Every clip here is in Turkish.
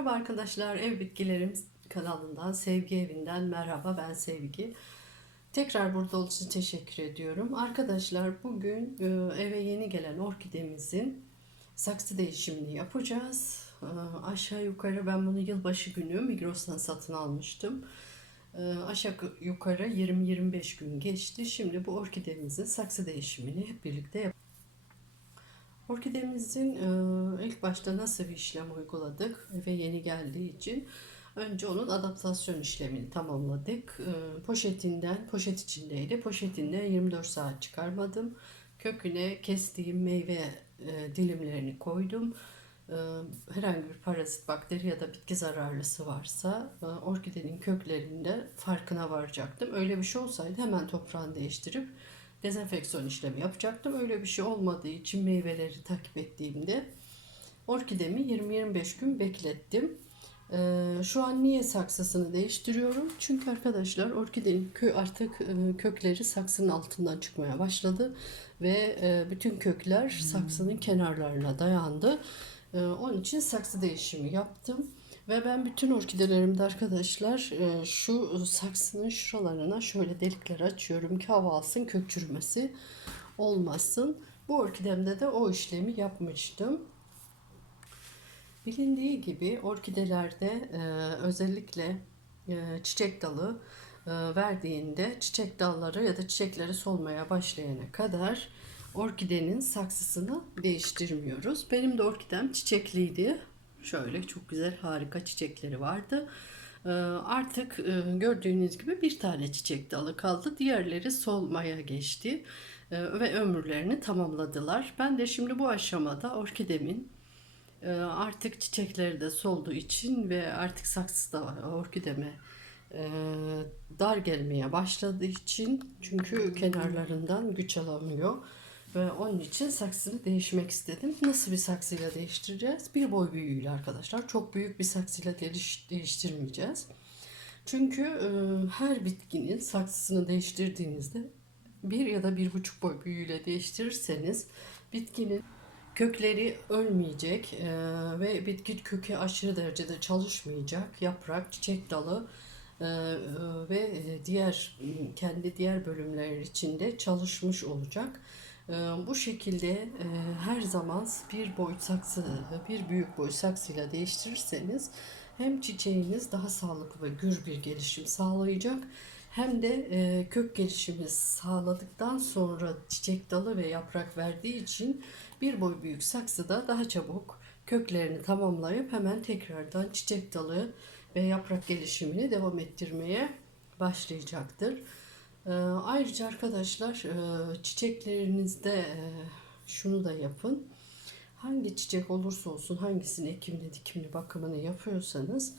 Merhaba arkadaşlar, Ev Bitkilerim kanalından, Sevgi Evinden merhaba ben Sevgi. Tekrar burada olduğunuz için teşekkür ediyorum. Arkadaşlar bugün e, eve yeni gelen orkidemizin saksı değişimini yapacağız. E, aşağı yukarı ben bunu yılbaşı günü Migros'tan satın almıştım. E, aşağı yukarı 20-25 gün geçti. Şimdi bu orkidemizin saksı değişimini hep birlikte yapacağız. Orkidemizin e, ilk başta nasıl bir işlem uyguladık ve yeni geldiği için önce onun adaptasyon işlemini tamamladık. E, poşetinden, poşet içindeydi. Poşetinden 24 saat çıkarmadım. Köküne kestiğim meyve e, dilimlerini koydum. Herhangi bir parazit, bakteri ya da bitki zararlısı varsa orkidenin köklerinde farkına varacaktım. Öyle bir şey olsaydı hemen toprağını değiştirip dezenfeksiyon işlemi yapacaktım. Öyle bir şey olmadığı için meyveleri takip ettiğimde orkidemi 20-25 gün beklettim. Ee, şu an niye saksısını değiştiriyorum? Çünkü arkadaşlar orkidenin kö artık e, kökleri saksının altından çıkmaya başladı ve e, bütün kökler saksının kenarlarına dayandı. E, onun için saksı değişimi yaptım. Ve ben bütün orkidelerimde arkadaşlar e, şu saksının şuralarına şöyle delikler açıyorum ki hava alsın kök çürümesi olmasın. Bu orkidemde de o işlemi yapmıştım. Bilindiği gibi orkidelerde e, özellikle e, çiçek dalı verdiğinde çiçek dalları ya da çiçekleri solmaya başlayana kadar orkidenin saksısını değiştirmiyoruz. Benim de orkidem çiçekliydi. Şöyle çok güzel harika çiçekleri vardı. Ee, artık e, gördüğünüz gibi bir tane çiçek dalı kaldı. Diğerleri solmaya geçti ee, ve ömürlerini tamamladılar. Ben de şimdi bu aşamada orkidemin e, artık çiçekleri de solduğu için ve artık saksı da orkideme e, dar gelmeye başladığı için çünkü kenarlarından güç alamıyor. Ve onun için saksını değişmek istedim. Nasıl bir saksıyla değiştireceğiz? Bir boy büyüğüyle arkadaşlar. Çok büyük bir saksıyla değiş değiştirmeyeceğiz. Çünkü e, her bitkinin saksısını değiştirdiğinizde bir ya da bir buçuk boy büyüğüyle değiştirirseniz bitkinin kökleri ölmeyecek e, ve bitki kökü aşırı derecede çalışmayacak. Yaprak, çiçek dalı e, ve diğer kendi diğer bölümler içinde çalışmış olacak. Ee, bu şekilde e, her zaman bir boy saksı, bir büyük boy saksıyla değiştirirseniz hem çiçeğiniz daha sağlıklı ve gür bir gelişim sağlayacak hem de e, kök gelişimi sağladıktan sonra çiçek dalı ve yaprak verdiği için bir boy büyük saksıda daha çabuk köklerini tamamlayıp hemen tekrardan çiçek dalı ve yaprak gelişimini devam ettirmeye başlayacaktır. Ee, ayrıca arkadaşlar e, çiçeklerinizde e, şunu da yapın. Hangi çiçek olursa olsun hangisini ekimli dikimli bakımını yapıyorsanız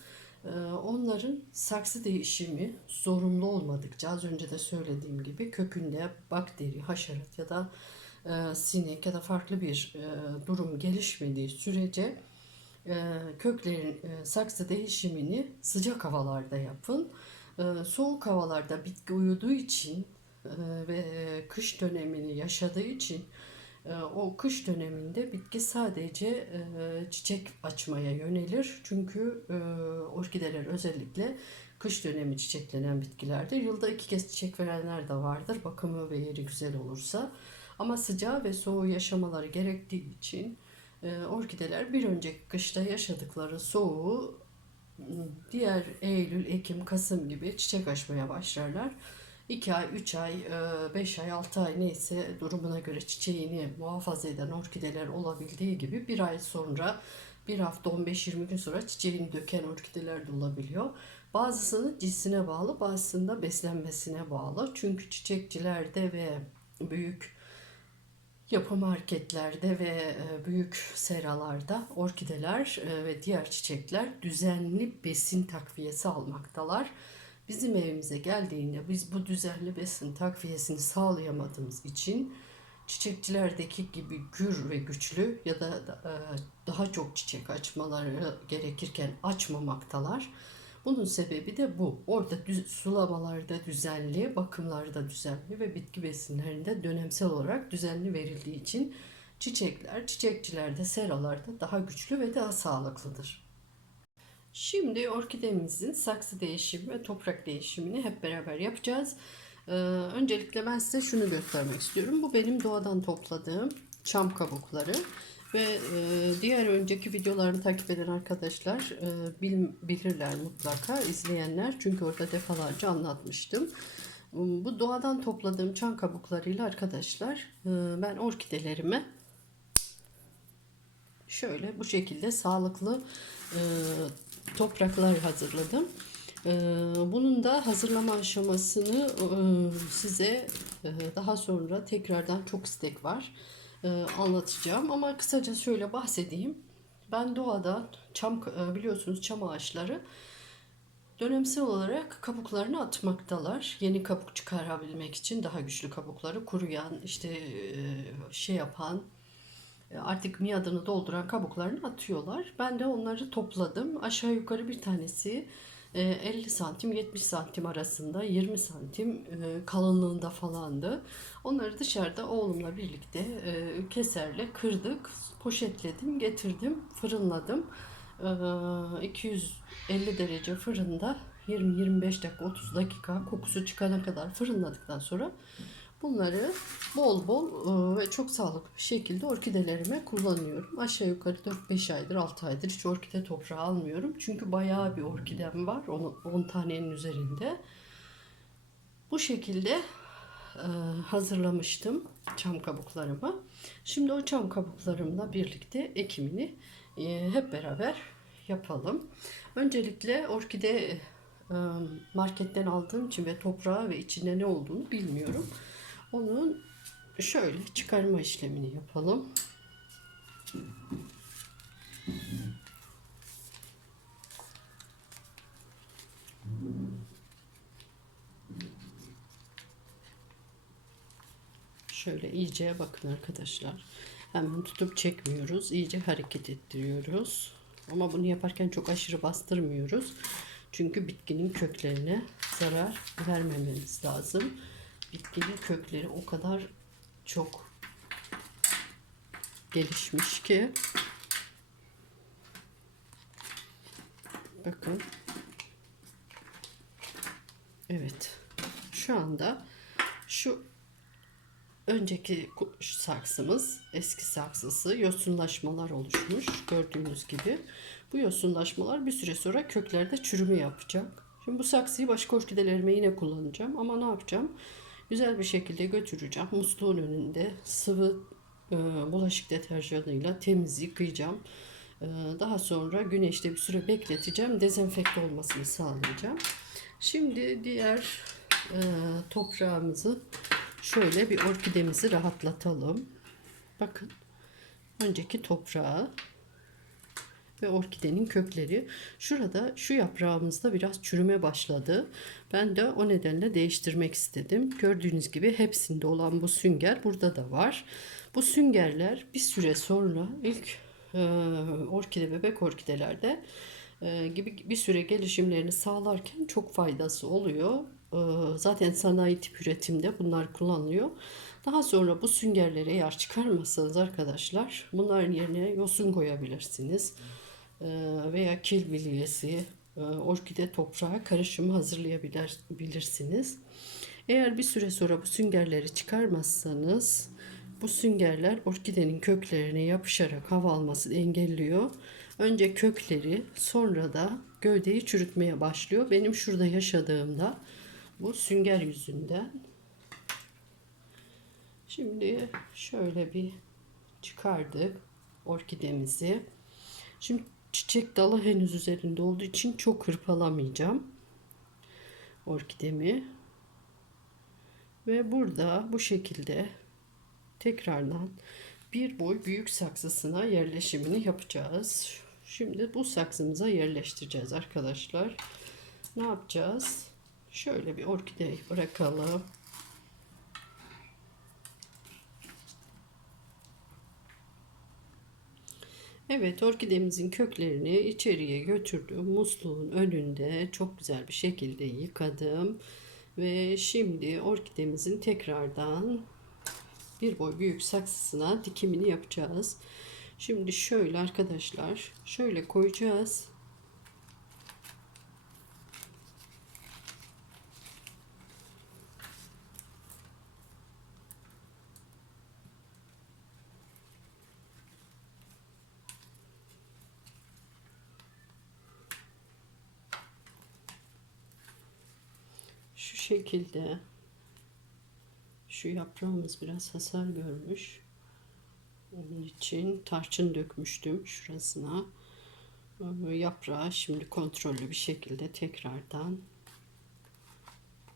e, onların saksı değişimi zorunlu olmadıkça az önce de söylediğim gibi kökünde bakteri, haşerat ya da sinek ya da farklı bir durum gelişmediği sürece köklerin saksı değişimini sıcak havalarda yapın. Ee, soğuk havalarda bitki uyuduğu için e, ve kış dönemini yaşadığı için e, o kış döneminde bitki sadece e, çiçek açmaya yönelir. Çünkü orkideler özellikle kış dönemi çiçeklenen bitkilerdir. Yılda iki kez çiçek verenler de vardır bakımı ve yeri güzel olursa. Ama sıcağı ve soğuğu yaşamaları gerektiği için orkideler bir önceki kışta yaşadıkları soğuğu diğer Eylül, Ekim, Kasım gibi çiçek açmaya başlarlar. 2 ay, 3 ay, 5 ay, 6 ay neyse durumuna göre çiçeğini muhafaza eden orkideler olabildiği gibi bir ay sonra bir hafta 15-20 gün sonra çiçeğini döken orkideler de olabiliyor. Bazısının cinsine bağlı, bazısında beslenmesine bağlı. Çünkü çiçekçilerde ve büyük yapı marketlerde ve e, büyük seralarda orkideler e, ve diğer çiçekler düzenli besin takviyesi almaktalar. Bizim evimize geldiğinde biz bu düzenli besin takviyesini sağlayamadığımız için çiçekçilerdeki gibi gür ve güçlü ya da e, daha çok çiçek açmaları gerekirken açmamaktalar. Bunun sebebi de bu. Orada düz, sulamalarda düzenli, bakımlarda düzenli ve bitki besinlerinde dönemsel olarak düzenli verildiği için çiçekler, çiçekçilerde, seralarda daha güçlü ve daha sağlıklıdır. Şimdi orkidemizin saksı değişimi ve toprak değişimini hep beraber yapacağız. Ee, öncelikle ben size şunu göstermek istiyorum. Bu benim doğadan topladığım çam kabukları. Ve e, diğer önceki videolarımı takip eden arkadaşlar e, bil, bilirler mutlaka izleyenler. Çünkü orada defalarca anlatmıştım. Bu doğadan topladığım çam kabuklarıyla arkadaşlar e, ben orkidelerime şöyle bu şekilde sağlıklı e, topraklar hazırladım. E, bunun da hazırlama aşamasını e, size e, daha sonra tekrardan çok istek var anlatacağım ama kısaca şöyle bahsedeyim. Ben doğada çam e, biliyorsunuz çam ağaçları dönemsel olarak kabuklarını atmaktalar. Yeni kabuk çıkarabilmek için daha güçlü kabukları kuruyan işte e, şey yapan e, artık miadını dolduran kabuklarını atıyorlar. Ben de onları topladım. Aşağı yukarı bir tanesi e, 50 santim 70 santim arasında 20 santim e, kalınlığında falandı. Onları dışarıda oğlumla birlikte e, keserle kırdık. Poşetledim getirdim fırınladım. E, 250 derece fırında 20-25 dakika 30 dakika kokusu çıkana kadar fırınladıktan sonra Bunları bol bol e, ve çok sağlıklı bir şekilde orkidelerime kullanıyorum. Aşağı yukarı 4-5 aydır 6 aydır hiç orkide toprağı almıyorum. Çünkü bayağı bir orkidem var 10 tanenin üzerinde. Bu şekilde e, hazırlamıştım çam kabuklarımı. Şimdi o çam kabuklarımla birlikte ekimini e, hep beraber yapalım. Öncelikle orkide marketten aldığım için ve toprağı ve içinde ne olduğunu bilmiyorum. Onun şöyle çıkarma işlemini yapalım. Şöyle iyice bakın arkadaşlar. Hemen tutup çekmiyoruz. İyice hareket ettiriyoruz. Ama bunu yaparken çok aşırı bastırmıyoruz. Çünkü bitkinin köklerine zarar vermememiz lazım bitkinin kökleri o kadar çok gelişmiş ki. Bakın. Evet. Şu anda şu önceki saksımız eski saksısı yosunlaşmalar oluşmuş gördüğünüz gibi. Bu yosunlaşmalar bir süre sonra köklerde çürüme yapacak. Şimdi bu saksıyı başka orkidelerime yine kullanacağım ama ne yapacağım güzel bir şekilde götüreceğim. Musluğun önünde sıvı e, bulaşık deterjanıyla temiz yıkayacağım. E, daha sonra güneşte bir süre bekleteceğim. Dezenfekte olmasını sağlayacağım. Şimdi diğer e, toprağımızı şöyle bir orkidemizi rahatlatalım. Bakın önceki toprağı ve orkidenin kökleri. Şurada şu yaprağımızda biraz çürüme başladı. Ben de o nedenle değiştirmek istedim. Gördüğünüz gibi hepsinde olan bu sünger burada da var. Bu süngerler bir süre sonra ilk e, orkide bebek orkidelerde e, gibi bir süre gelişimlerini sağlarken çok faydası oluyor. E, zaten sanayi tip üretimde bunlar kullanılıyor. Daha sonra bu süngerleri eğer çıkarmazsanız arkadaşlar bunların yerine yosun koyabilirsiniz. Ee, veya kil bilyesi, e, orkide toprağı karışımı hazırlayabilirsiniz. Eğer bir süre sonra bu süngerleri çıkarmazsanız bu süngerler orkidenin köklerine yapışarak hava almasını engelliyor. Önce kökleri sonra da gövdeyi çürütmeye başlıyor. Benim şurada yaşadığımda bu sünger yüzünden. Şimdi şöyle bir çıkardık orkidemizi. Şimdi çiçek dalı henüz üzerinde olduğu için çok hırpalamayacağım orkidemi. Ve burada bu şekilde tekrardan bir boy büyük saksısına yerleşimini yapacağız. Şimdi bu saksımıza yerleştireceğiz arkadaşlar. Ne yapacağız? Şöyle bir orkideyi bırakalım. Evet orkidemizin köklerini içeriye götürdüm. Musluğun önünde çok güzel bir şekilde yıkadım. Ve şimdi orkidemizin tekrardan bir boy büyük saksısına dikimini yapacağız. Şimdi şöyle arkadaşlar şöyle koyacağız. Şu şekilde şu yaprağımız biraz hasar görmüş. Onun için tarçın dökmüştüm şurasına. Ee, Yaprağı şimdi kontrollü bir şekilde tekrardan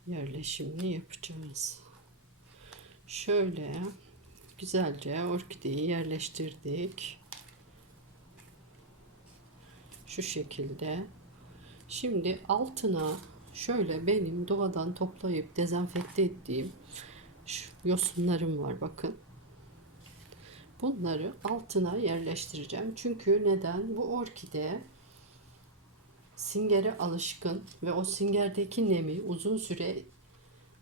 yerleşimini yapacağız. Şöyle güzelce orkideyi yerleştirdik. Şu şekilde. Şimdi altına şöyle benim doğadan toplayıp dezenfekte ettiğim şu yosunlarım var bakın. Bunları altına yerleştireceğim. Çünkü neden? Bu orkide singere alışkın ve o singerdeki nemi uzun süre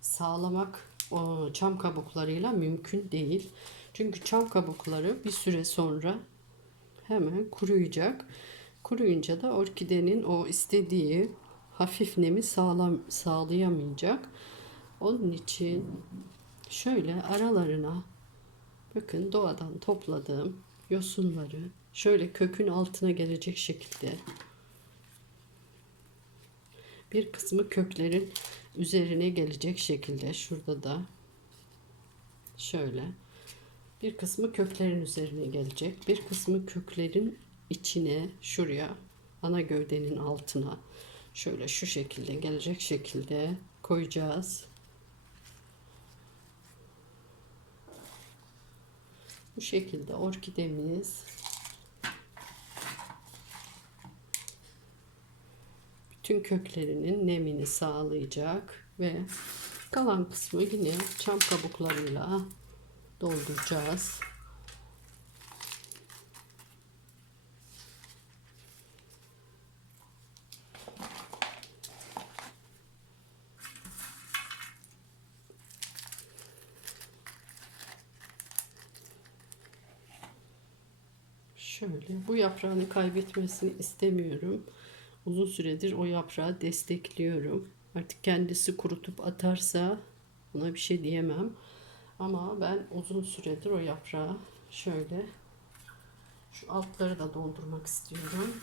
sağlamak o çam kabuklarıyla mümkün değil. Çünkü çam kabukları bir süre sonra hemen kuruyacak. Kuruyunca da orkidenin o istediği hafif nemi sağlam sağlayamayacak. Onun için şöyle aralarına bakın doğadan topladığım yosunları şöyle kökün altına gelecek şekilde bir kısmı köklerin üzerine gelecek şekilde şurada da şöyle bir kısmı köklerin üzerine gelecek bir kısmı köklerin içine şuraya ana gövdenin altına şöyle şu şekilde gelecek şekilde koyacağız. Bu şekilde orkidemiz bütün köklerinin nemini sağlayacak ve kalan kısmı yine çam kabuklarıyla dolduracağız. Şöyle bu yaprağını kaybetmesini istemiyorum. Uzun süredir o yaprağı destekliyorum. Artık kendisi kurutup atarsa ona bir şey diyemem. Ama ben uzun süredir o yaprağı şöyle şu altları da doldurmak istiyorum.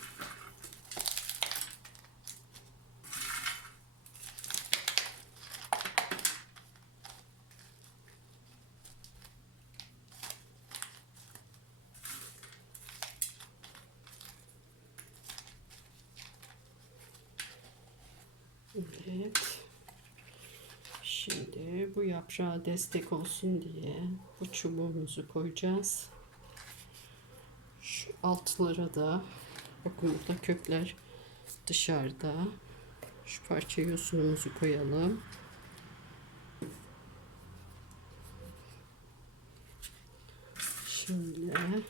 Evet. Şimdi bu yaprağa destek olsun diye bu çubuğumuzu koyacağız. Şu altlara da bakın burada kökler dışarıda. Şu parça yosunumuzu koyalım. Şöyle.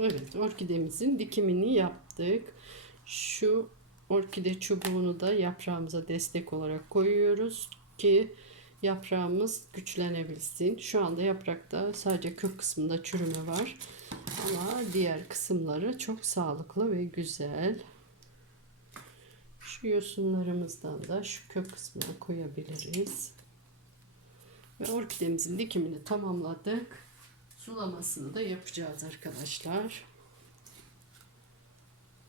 Evet, orkidemizin dikimini yaptık. Şu orkide çubuğunu da yaprağımıza destek olarak koyuyoruz ki yaprağımız güçlenebilsin. Şu anda yaprakta sadece kök kısmında çürüme var. Ama diğer kısımları çok sağlıklı ve güzel. Şu yosunlarımızdan da şu kök kısmına koyabiliriz. Ve orkidemizin dikimini tamamladık. Sulamasını da yapacağız arkadaşlar.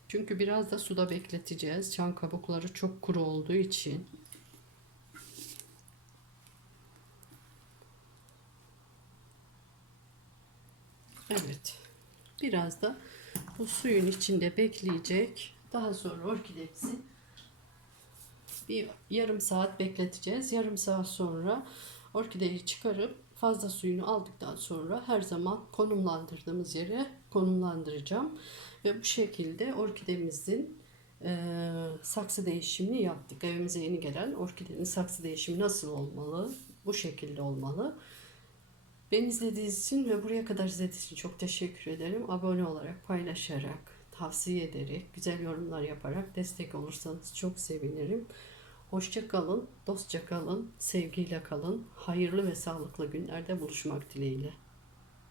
Çünkü biraz da suda bekleteceğiz. Çam kabukları çok kuru olduğu için. Evet. Biraz da bu suyun içinde bekleyecek. Daha sonra orkidemizi bir yarım saat bekleteceğiz. Yarım saat sonra orkideyi çıkarıp fazla suyunu aldıktan sonra her zaman konumlandırdığımız yere konumlandıracağım. Ve bu şekilde orkidemizin e, saksı değişimini yaptık. Evimize yeni gelen orkidenin saksı değişimi nasıl olmalı? Bu şekilde olmalı. Beni izlediğiniz için ve buraya kadar izlediğiniz için çok teşekkür ederim. Abone olarak, paylaşarak, tavsiye ederek, güzel yorumlar yaparak destek olursanız çok sevinirim. Hoşça kalın, dostça kalın, sevgiyle kalın. Hayırlı ve sağlıklı günlerde buluşmak dileğiyle.